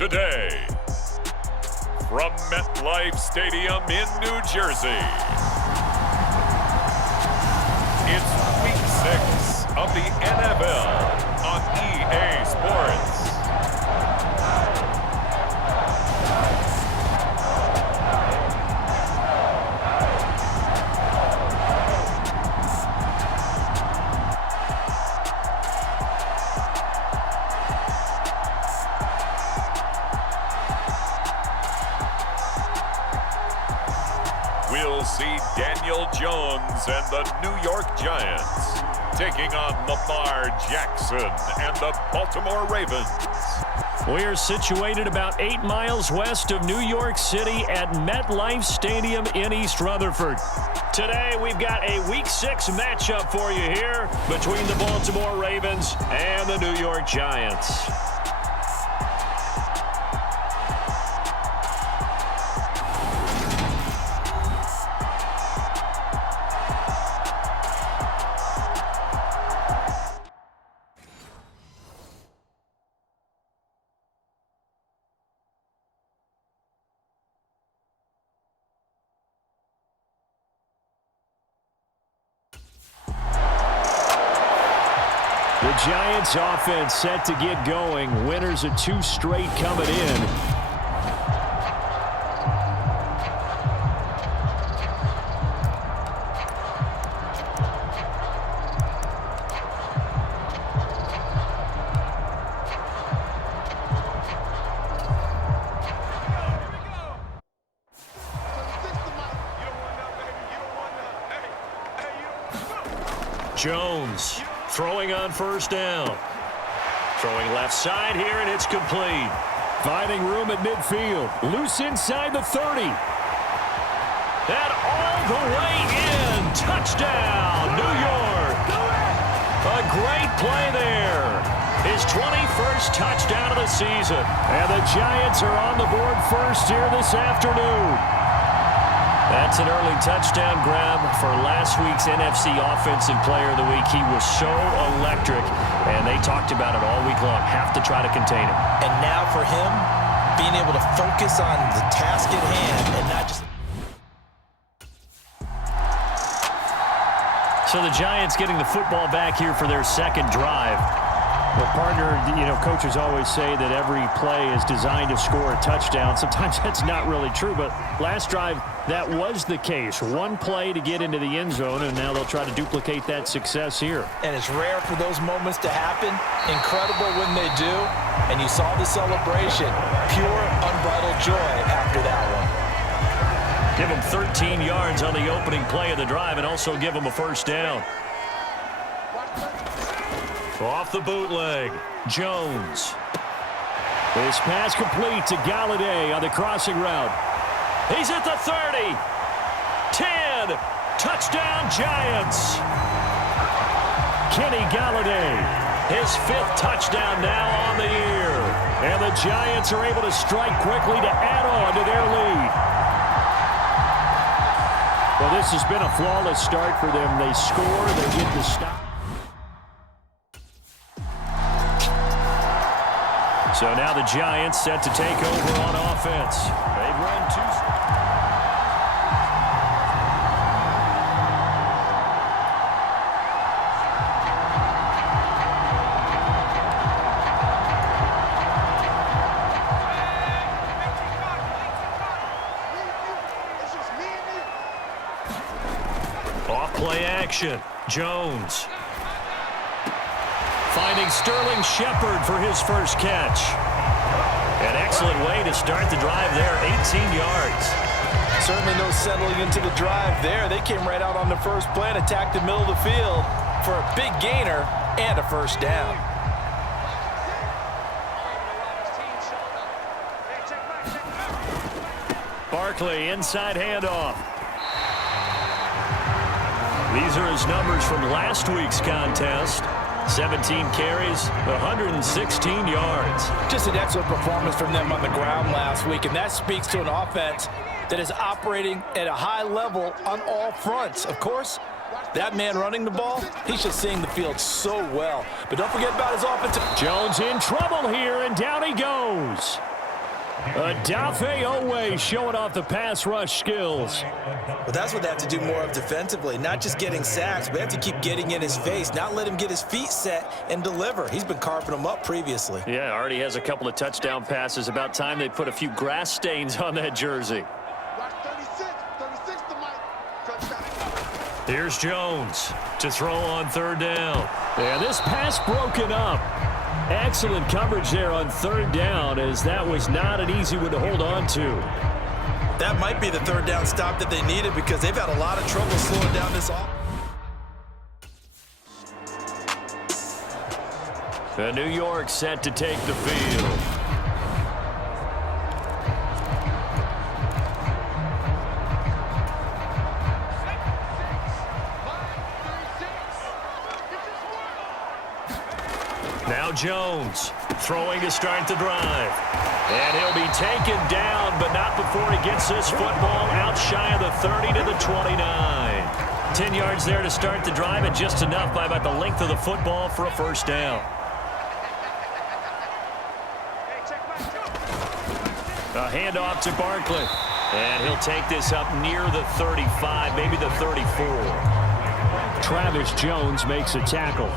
Today, from MetLife Stadium in New Jersey, it's Week 6 of the NFL on EA Sports. we'll see Daniel Jones and the New York Giants taking on Lamar Jackson and the Baltimore Ravens. We are situated about 8 miles west of New York City at MetLife Stadium in East Rutherford. Today, we've got a Week 6 matchup for you here between the Baltimore Ravens and the New York Giants. The Giants offense set to get going. Winners of 2 straight coming in. Jones throwing on first down. Throwing left side here, and it's complete. Finding room at midfield. Loose inside the 30. And all the way in. Touchdown, New York. A great play there. His 21st touchdown of the season. And the Giants are on the board first here this afternoon. That's an early touchdown grab for last week's NFC Offensive Player of the Week. He was so electric, and they talked about it all week long. Have to try to contain him. And now for him, being able to focus on the task at hand and not just... So the Giants getting the football back here for their second drive. Well, partner, coaches always say that every play is designed to score a touchdown. Sometimes that's not really true, but last drive, that was the case. One play to get into the end zone, and now they'll try to duplicate that success here. And it's rare for those moments to happen. Incredible when they do. And you saw the celebration. Pure, unbridled joy after that one. Give them 13 yards on the opening play of the drive and also give them a first down. Off the bootleg, Jones. This pass complete to Galladay on the crossing route. He's at the 30. 10. Touchdown, Giants. Kenny Galladay. His 5th touchdown now on the year. And the Giants are able to strike quickly to add on to their lead. Well, this has been a flawless start for them. They score, they get the stop. So now the Giants set to take over on offense. They've run 2. Off play action. Jones. Finding Sterling Shepard for his first catch. An excellent way to start the drive there, 18 yards. Certainly no settling into the drive there. They came right out on the first play and attacked the middle of the field for a big gainer and a first down. Barkley, inside handoff. These are his numbers from last week's contest. 17 carries, 116 yards. Just an excellent performance from them on the ground last week, and that speaks to an offense that is operating at a high level on all fronts. Of course, that man running the ball, he's just seeing the field so well. But don't forget about his offensive... Jones in trouble here, and down he goes. Odafe Oweh showing off the pass rush skills. Well, that's what they have to do more of defensively, not just getting sacks, but they have to keep getting in his face, not let him get his feet set and deliver. He's been carving them up previously. Yeah, already has a couple of touchdown passes. About time they put a few grass stains on that jersey. Here's Jones to throw on 3rd down. Yeah, this pass broken up. Excellent coverage there on 3rd down, as that was not an easy one to hold on to. That might be the third down stop that they needed because they've had a lot of trouble slowing down this offense. The New York set to take the field. Now Jones throwing to start the drive. And he'll be taken down, but not before he gets this football out shy of the 30 to the 29. 10 yards there to start the drive, and just enough by about the length of the football for a first down. A handoff to Barkley. And he'll take this up near the 35, maybe the 34. Travis Jones makes a tackle.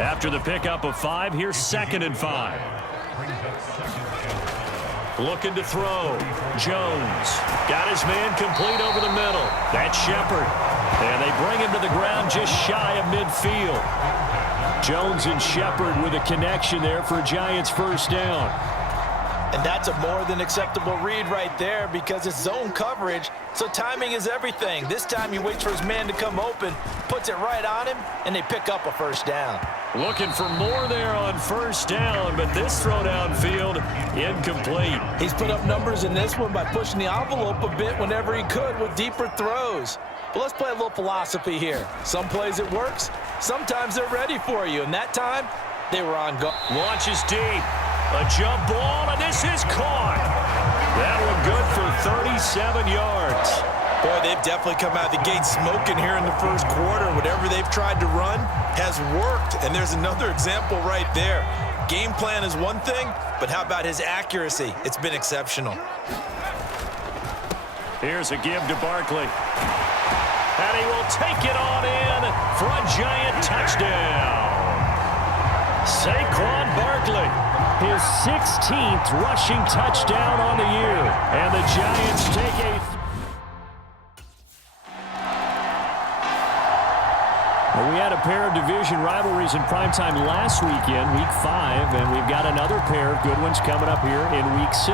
After the pickup of 5, here's 2nd and 5. Looking to throw. Jones got his man complete over the middle. That's Shepard. And they bring him to the ground just shy of midfield. Jones and Shepard with a connection there for a Giants first down. And that's a more than acceptable read right there because it's zone coverage, so timing is everything. This time he waits for his man to come open, puts it right on him, and they pick up a first down. Looking for more there on first down, but this throw downfield incomplete. He's put up numbers in this one by pushing the envelope a bit whenever he could with deeper throws. But let's play a little philosophy here. Some plays it works, sometimes they're ready for you, and that time they were on go. Launches deep. A jump ball, and this is caught. That one good for 37 yards. Boy, they've definitely come out of the gate smoking here in the first quarter. Whatever they've tried to run has worked, and there's another example right there. Game plan is one thing, but how about his accuracy? It's been exceptional. Here's a give to Barkley. And he will take it on in for a Giant touchdown. Saquon Barkley. His 16th rushing touchdown on the year. And the Giants take a... Well, we had a pair of division rivalries in primetime last weekend, Week 5, and we've got another pair of good ones coming up here in Week 6.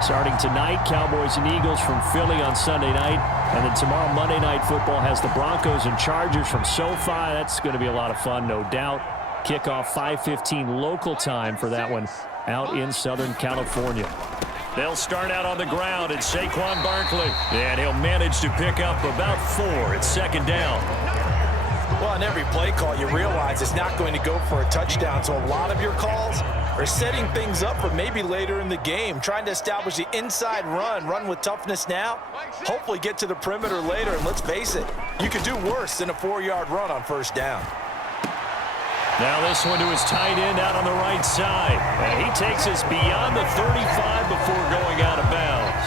Starting tonight, Cowboys and Eagles from Philly on Sunday night, and then tomorrow Monday Night Football has the Broncos and Chargers from SoFi. That's going to be a lot of fun, no doubt. Kickoff 5:15 local time for that one out in Southern California. They'll start out on the ground at Saquon Barkley, and he'll manage to pick up about 4 at second down. Well, on every play call, you realize it's not going to go for a touchdown, so a lot of your calls are setting things up for maybe later in the game, trying to establish the inside run with toughness now, hopefully get to the perimeter later, and let's face it, you could do worse than a 4-yard run on first down. Now this one to his tight end out on the right side. And he takes us beyond the 35 before going out of bounds.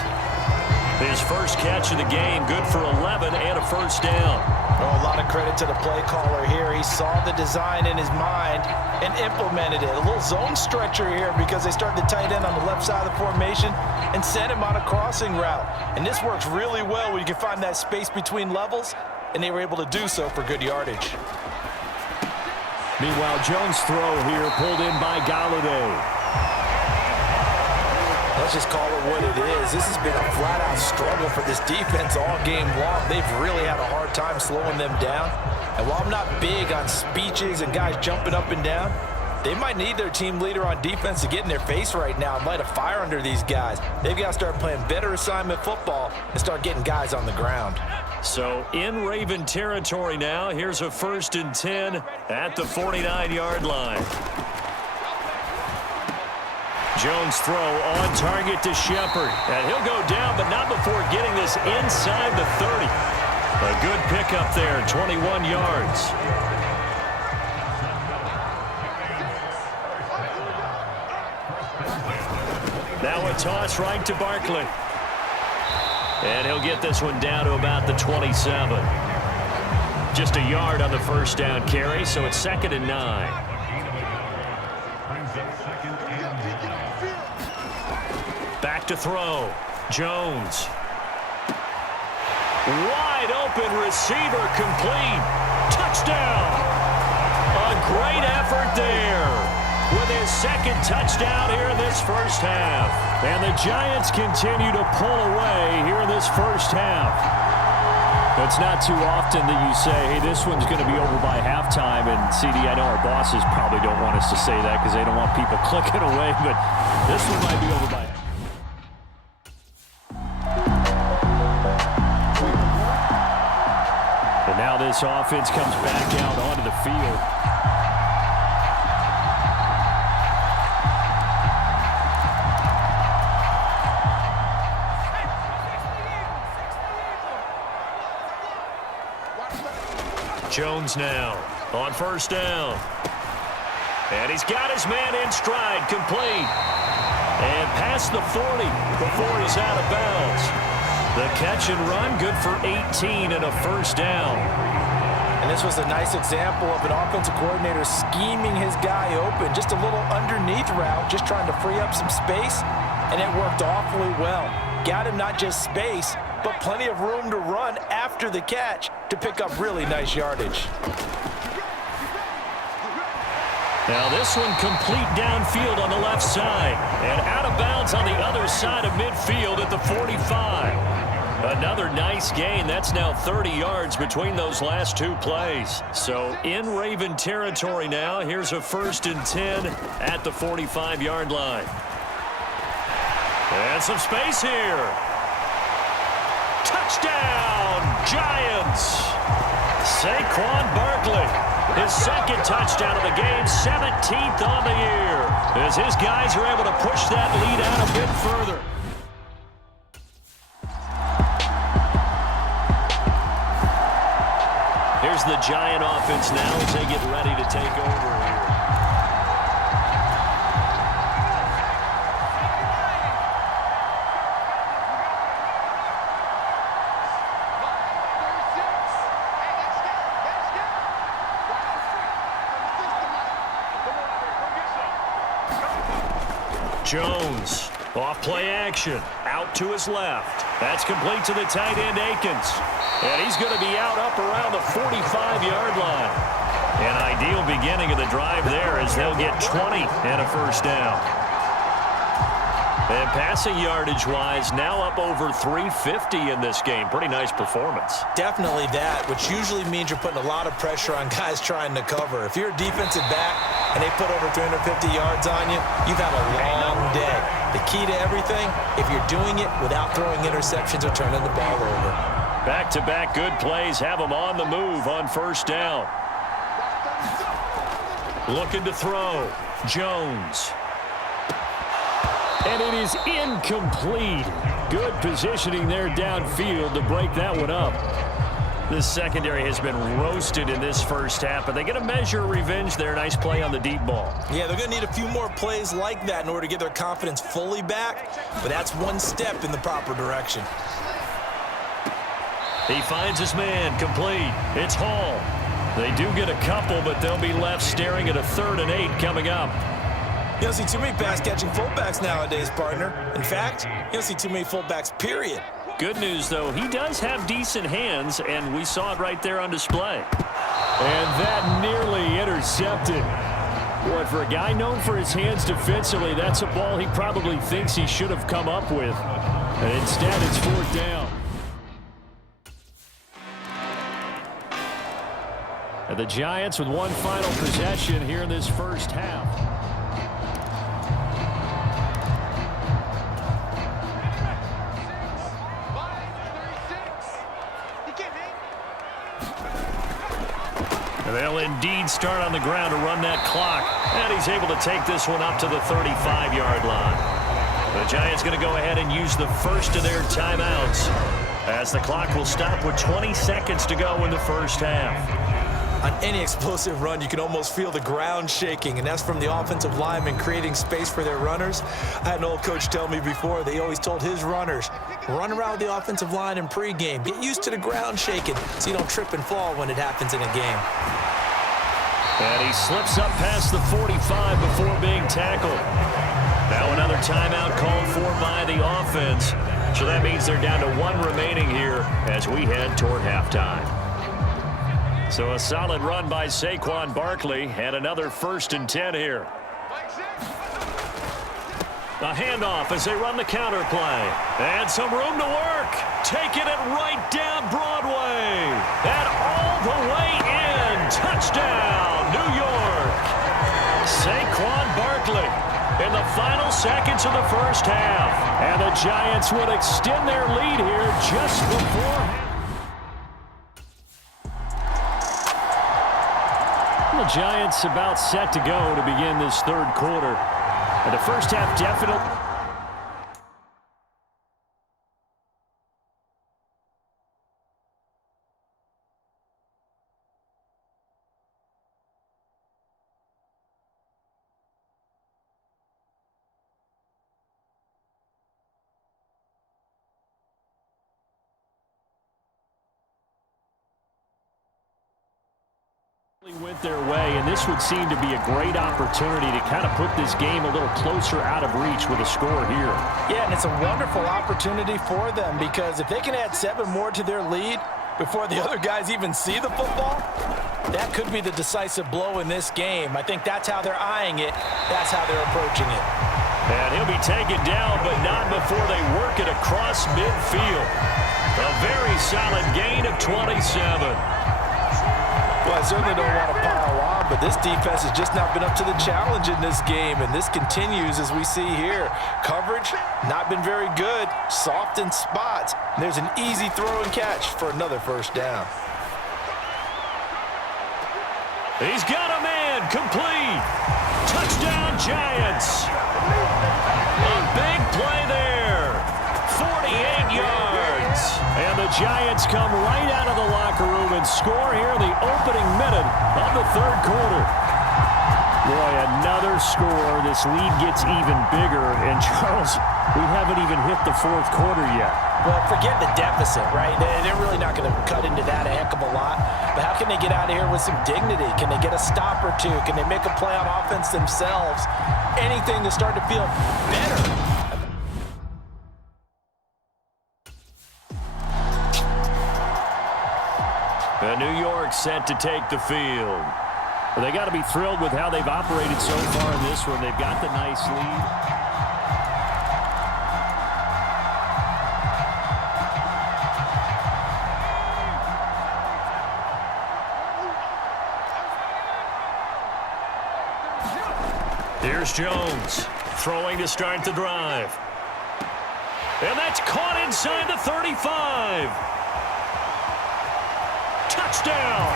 His first catch of the game, good for 11 and a first down. Oh, a lot of credit to the play caller here. He saw the design in his mind and implemented it. A little zone stretcher here because they started the tight end on the left side of the formation and sent him on a crossing route. And this works really well when you can find that space between levels, and they were able to do so for good yardage. Meanwhile, Jones' throw here pulled in by Golladay. Let's just call it what it is. This has been a flat-out struggle for this defense all game long. They've really had a hard time slowing them down. And while I'm not big on speeches and guys jumping up and down, they might need their team leader on defense to get in their face right now and light a fire under these guys. They've got to start playing better assignment football and start getting guys on the ground. So in Raven territory now, here's a 1st and 10 at the 49-yard line. Jones throw on target to Shepard. And he'll go down, but not before getting this inside the 30. A good pickup there, 21 yards. Now a toss right to Barkley. And he'll get this one down to about the 27. Just a yard on the first down carry, so it's 2nd and 9. Back to throw. Jones. Wide open receiver complete. Touchdown. A great effort there. with his second touchdown here in this first half. And the Giants continue to pull away here in this first half. It's not too often that you say, hey, this one's going to be over by halftime. And, CD, I know our bosses probably don't want us to say that because they don't want people clicking away. But this one might be over by halftime. And now this offense comes back out onto the field. Jones now on first down. And he's got his man in stride, complete. And past the 40 before he's out of bounds. The catch and run, good for 18 and a first down. And this was a nice example of an offensive coordinator scheming his guy open. Just a little underneath route, just trying to free up some space. And it worked awfully well. Got him not just space, but plenty of room to run after the catch to pick up really nice yardage. Now this one complete downfield on the left side. And out of bounds on the other side of midfield at the 45. Another nice gain. That's now 30 yards between those last two plays. So in Raven territory now. Here's a 1st and 10 at the 45-yard line. And some space here. Touchdown, Giants! Saquon Barkley, his second touchdown of the game, 17th on the year, as his guys are able to push that lead out a bit further. Here's the Giant offense now as they get ready to take over here. Jones, off play action, out to his left. That's complete to the tight end, Akins. And he's going to be out up around the 45-yard line. An ideal beginning of the drive there as they'll get 20 and a first down. And passing yardage-wise, now up over 350 in this game. Pretty nice performance. Definitely that, which usually means you're putting a lot of pressure on guys trying to cover. If you're a defensive back and they put over 350 yards on you, you've had a long day. The key to everything, if you're doing it without throwing interceptions or turning the ball over. Back-to-back good plays have them on the move on first down. Looking to throw. Jones. And it is incomplete. Good positioning there downfield to break that one up. This secondary has been roasted in this first half, but they get a measure of revenge there. Nice play on the deep ball. Yeah, they're going to need a few more plays like that in order to get their confidence fully back, but that's one step in the proper direction. He finds his man, complete. It's Hall. They do get a couple, but they'll be left staring at a 3rd and 8 coming up. You don't see too many pass-catching fullbacks nowadays, partner. In fact, you don't see too many fullbacks, period. Good news, though, he does have decent hands, and we saw it right there on display. And that nearly intercepted. Boy, for a guy known for his hands defensively, that's a ball he probably thinks he should have come up with. And instead, it's 4th down. And the Giants with one final possession here in this first half. They'll indeed start on the ground to run that clock. And he's able to take this one up to the 35-yard line. The Giants going to go ahead and use the first of their timeouts as the clock will stop with 20 seconds to go in the first half. On any explosive run, you can almost feel the ground shaking, and that's from the offensive linemen creating space for their runners. I had an old coach tell me before, they always told his runners, run around with the offensive line in pregame. Get used to the ground shaking so you don't trip and fall when it happens in a game. And he slips up past the 45 before being tackled. Now another timeout called for by the offense. So that means they're down to 1 remaining here as we head toward halftime. So a solid run by Saquon Barkley and another 1st and 10 here. A handoff as they run the counter play. And some room to work. Taking it right down Broadway. And all the way in. Touchdown, New York. Saquon Barkley in the final seconds of the first half. And the Giants would extend their lead here just before. The Giants about set to go to begin this third quarter. And the first half definitely. Went their way, and this would seem to be a great opportunity to kind of put this game a little closer out of reach with a score here. Yeah, and it's a wonderful opportunity for them because if they can add 7 more to their lead before the other guys even see the football, that could be the decisive blow in this game. I think that's how they're eyeing it. That's how they're approaching it. And he'll be taken down, but not before they work it across midfield. A very solid gain of 27. Well, I certainly don't want to pile on, but this defense has just not been up to the challenge in this game, and this continues as we see here. Coverage, not been very good, soft in spots. And there's an easy throw and catch for another first down. He's got a man, complete. Touchdown, Giants. A big play there. 48 yards. And the Giants come right out of the locker room and score here in the opening minute of the third quarter. Boy, another score. This lead gets even bigger. And, Charles, we haven't even hit the fourth quarter yet. Well, forget the deficit, right? They're really not going to cut into that a heck of a lot. But how can they get out of here with some dignity? Can they get a stop or two? Can they make a play on offense themselves? Anything to start to feel better. And New York set to take the field. Well, they got to be thrilled with how they've operated so far in this one. They've got the nice lead. Here's Jones, throwing to start the drive. And that's caught inside the 35. Touchdown.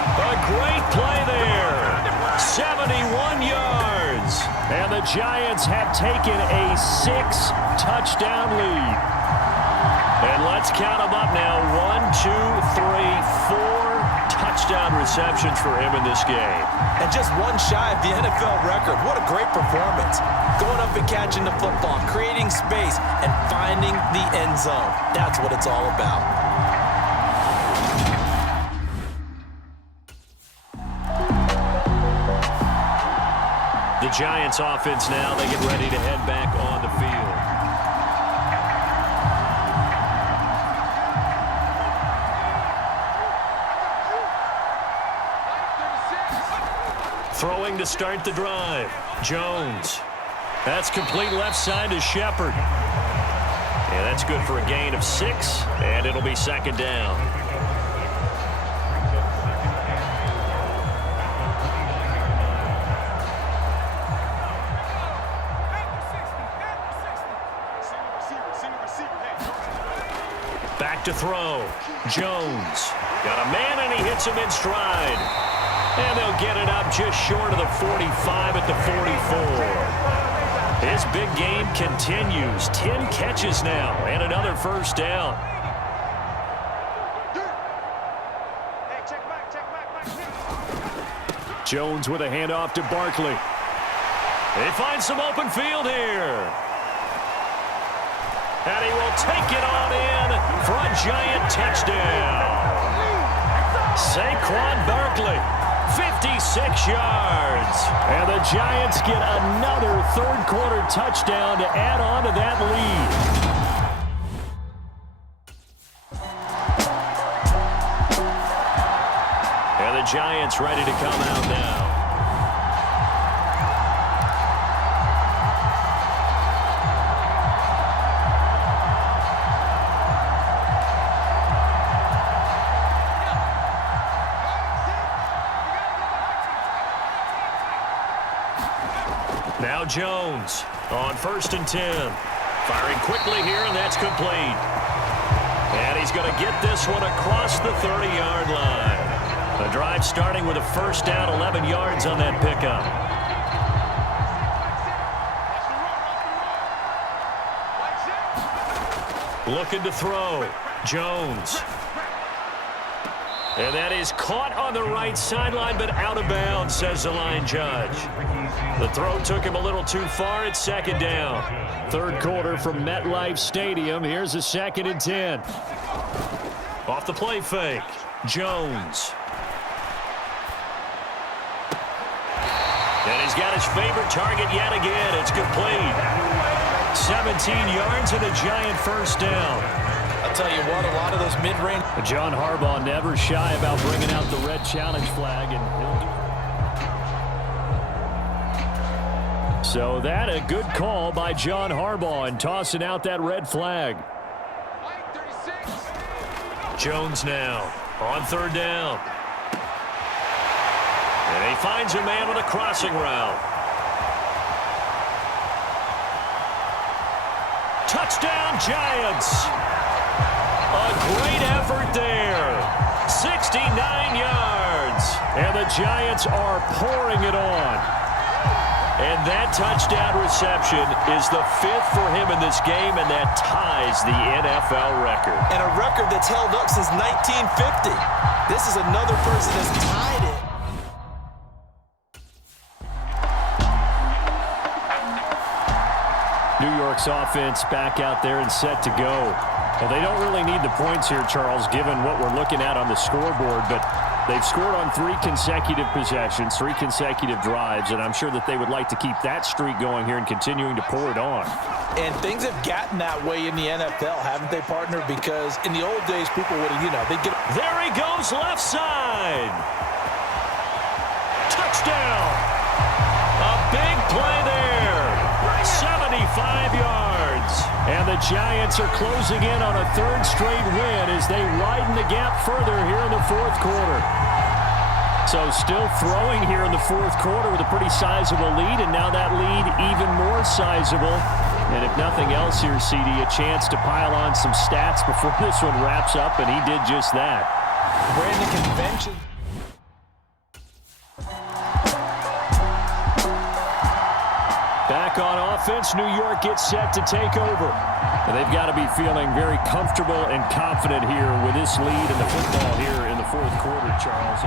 A great play there. 71 yards. And the Giants have taken a 6-touchdown lead. And let's count them up now. 1, 2, 3, 4 touchdown receptions for him in this game. And just one shy of the NFL record. What a great performance. Going up and catching the football, creating space, and finding the end zone. That's what it's all about. The Giants offense now, they get ready to head back on the field. Throwing to start the drive. Jones. That's complete left side to Shepard. Yeah, that's good for a gain of 6, and it'll be second down. Back to throw. Jones. Got a man, and he hits him in stride. And they'll get it up just short of the 45 at the 44. His big game continues. 10 catches now and another first down. Jones with a handoff to Barkley. They find some open field here. And he will take it on in for a Giant touchdown. Saquon Barkley, 56 yards. And the Giants get another third quarter touchdown to add on to that lead. And the Giants ready to come out now. Now Jones on 1st and 10. Firing quickly here, and that's complete. And he's going to get this one across the 30-yard line. The drive starting with a first down, 11 yards on that pickup. Looking to throw. Jones. And that is caught on the right sideline, but out of bounds, says the line judge. The throw took him a little too far. It's 2nd down. 3rd quarter from MetLife Stadium. Here's a 2nd and 10. Off the play fake. Jones. And he's got his favorite target yet again. It's complete. 17 yards and a giant first down. I'll tell you what, a lot of those mid-range. John Harbaugh never shy about bringing out the red challenge flag, and he'll do. So that a good call by John Harbaugh in tossing out that red flag. Jones now on 3rd down. And he finds a man with a crossing route. Touchdown, Giants. A great effort there. 69 yards. And the Giants are pouring it on. And that touchdown reception is the 5th for him in this game, and that ties the NFL record. And a record that's held up since 1950. This is another person that's tied it. New York's offense back out there and set to go. Well, they don't really need the points here, Charles, given what we're looking at on the scoreboard, but they've scored on 3 consecutive possessions, 3 consecutive drives, and I'm sure that they would like to keep that streak going here and continuing to pour it on. And things have gotten that way in the NFL, haven't they, partner? Because in the old days, people would have, they'd get... There he goes, left side. Touchdown. A big play there. 75 yards. And the Giants are closing in on a 3rd straight win as they widen the gap further here in the 4th quarter. So still throwing here in the 4th quarter with a pretty sizable lead, and now that lead even more sizable. And if nothing else here, CD, a chance to pile on some stats before this one wraps up, and he did just that. Brandon convention. Back on offense, New York gets set to take over. And they've got to be feeling very comfortable and confident here with this lead in the football here in the 4th quarter, Charles.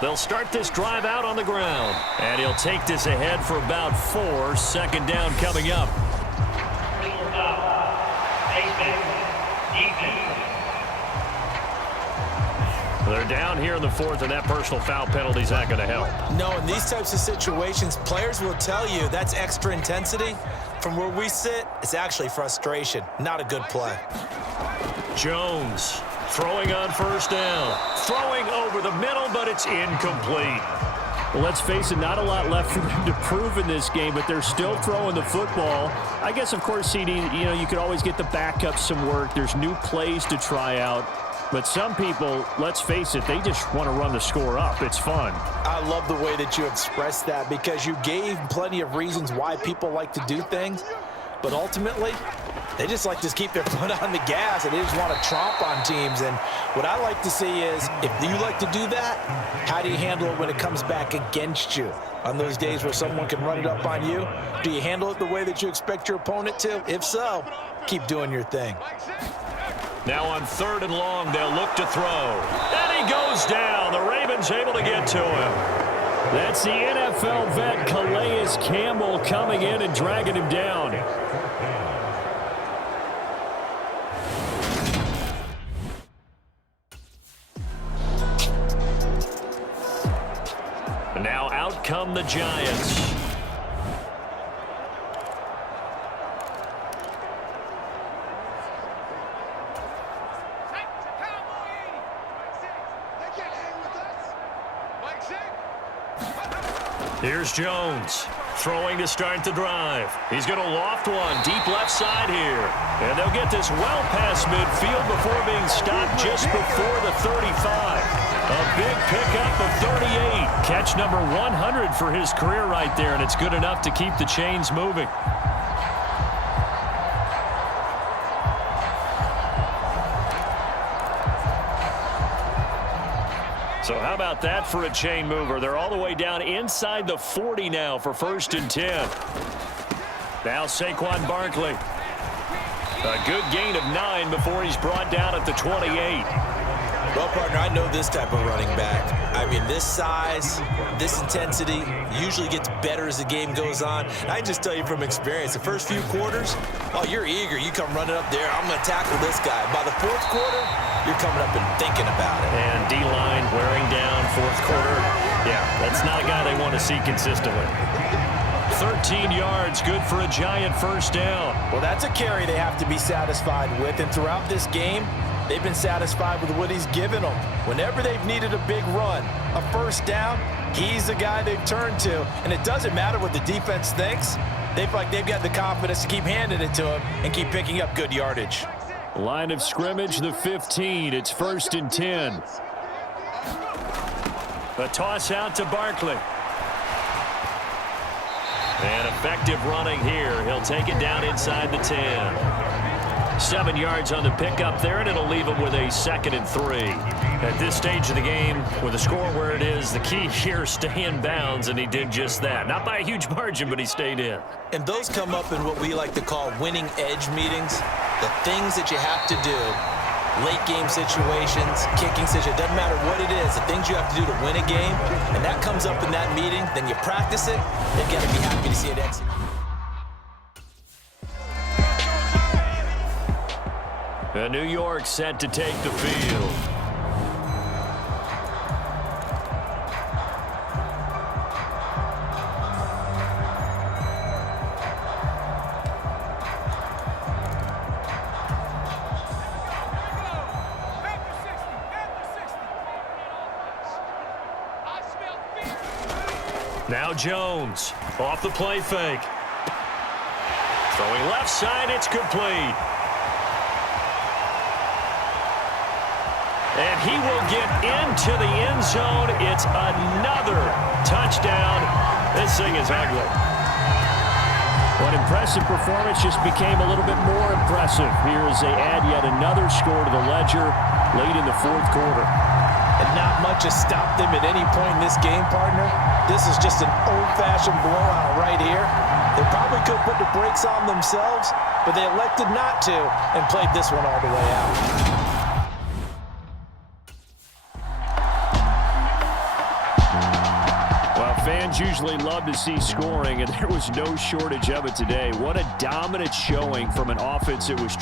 They'll start this drive out on the ground. And he'll take this ahead for about 4. 2nd down coming up. They're down here in the 4th, and that personal foul penalty is not going to help. No, in these types of situations, players will tell you that's extra intensity. From where we sit, it's actually frustration. Not a good play. Jones throwing on 1st down. Throwing over the middle, but it's incomplete. Well, let's face it, not a lot left for them to prove in this game, but they're still throwing the football. I guess, of course, CD, you could always get the backup some work. There's new plays to try out. But some people, let's face it, they just want to run the score up. It's fun. I love the way that you expressed that because you gave plenty of reasons why people like to do things. But ultimately, they just like to keep their foot on the gas, and they just want to tromp on teams. And what I like to see is, if you like to do that, how do you handle it when it comes back against you? On those days where someone can run it up on you, do you handle it the way that you expect your opponent to? If so, keep doing your thing. Now on 3rd and long, they'll look to throw. And he goes down. The Ravens able to get to him. That's the NFL vet Calais Campbell coming in and dragging him down. And now out come the Giants. Here's Jones. Throwing to start the drive. He's going to loft one deep left side here. And they'll get this well past midfield before being stopped just before the 35. A big pickup of 38. Catch number 100 for his career right there, and it's good enough to keep the chains moving. So how about that for a chain mover? They're all the way down inside the 40 now for 1st and 10. Now Saquon Barkley. A good gain of 9 before he's brought down at the 28. Well, partner, I know this type of running back. I mean, this size, this intensity usually gets better as the game goes on. I just tell you from experience, the first few quarters, oh, you're eager. You come running up there, I'm going to tackle this guy. By the 4th quarter, you're coming up and thinking about it. And D-line wearing down 4th quarter. Yeah, that's not a guy they want to see consistently. 13 yards, good for a Giant 1st down. Well, that's a carry they have to be satisfied with, and throughout this game, they've been satisfied with what he's given them. Whenever they've needed a big run, a 1st down, he's the guy they've turned to. And it doesn't matter what the defense thinks. They feel like they've got the confidence to keep handing it to him and keep picking up good yardage. Line of scrimmage, the 15. It's 1st and 10. A toss out to Barkley. And effective running here. He'll take it down inside the 10. 7 yards on the pickup there, and it'll leave him with a 2nd and 3. At this stage of the game, with the score where it is, the key here, stay in bounds, and he did just that. Not by a huge margin, but he stayed in. And those come up in what we like to call winning edge meetings. The things that you have to do, late game situations, kicking situations, doesn't matter what it is, the things you have to do to win a game, and that comes up in that meeting, then you practice it, you've got to be happy to see it execute. New York set to take the field. Now Jones off the play fake. Throwing left side, it's complete. And he will get into the end zone. It's another touchdown. This thing is ugly. What impressive performance just became a little bit more impressive. Here as they add yet another score to the ledger late in the 4th quarter. And not much has stopped them at any point in this game, partner. This is just an old-fashioned blowout right here. They probably could put the brakes on themselves, but they elected not to and played this one all the way out. Fans usually love to see scoring, and there was no shortage of it today. What a dominant showing from an offense that was